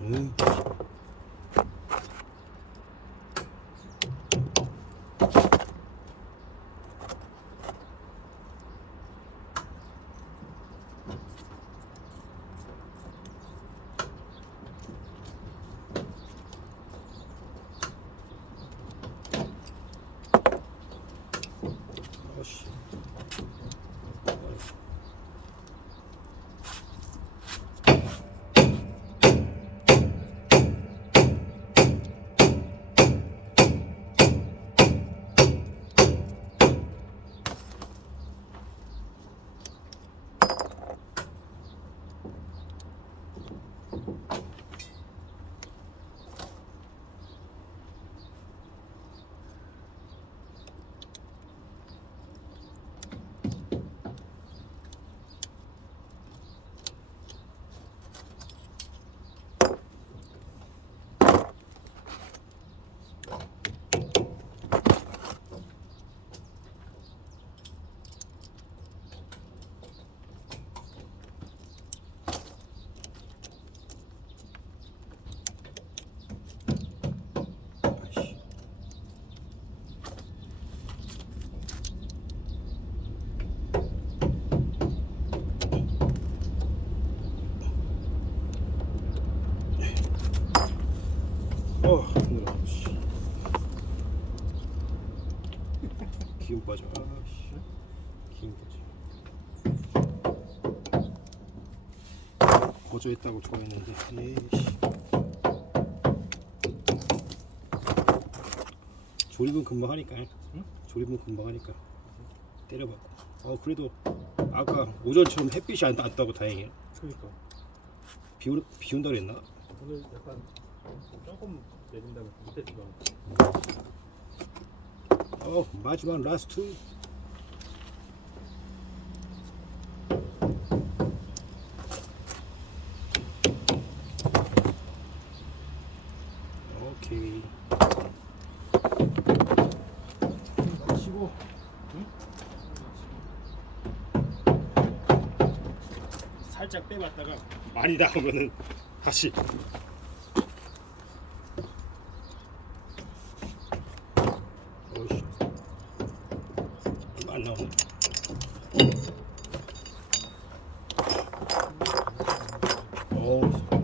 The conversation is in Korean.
응. 아씨. 아이씨. 어, 힘들어. 씨. 기운 빠져. 아씨. 기운 빠져. 거저했다고 좋아했는데. 에이씨. 조립은 금방 하니까. 응? 조립은 금방 하니까. 때려봐. 어 그래도 아까 오전처럼 햇빛이 안, 안 따고 다행이야. 그러니까 비, 오, 비 온다 그랬나? 오늘 약간 조금 내린다면 밑에 들어. 어 마지막 라스트. 오케이. 마치고. 살짝 빼봤다가 많이 나오면은 다시 Não. Oh.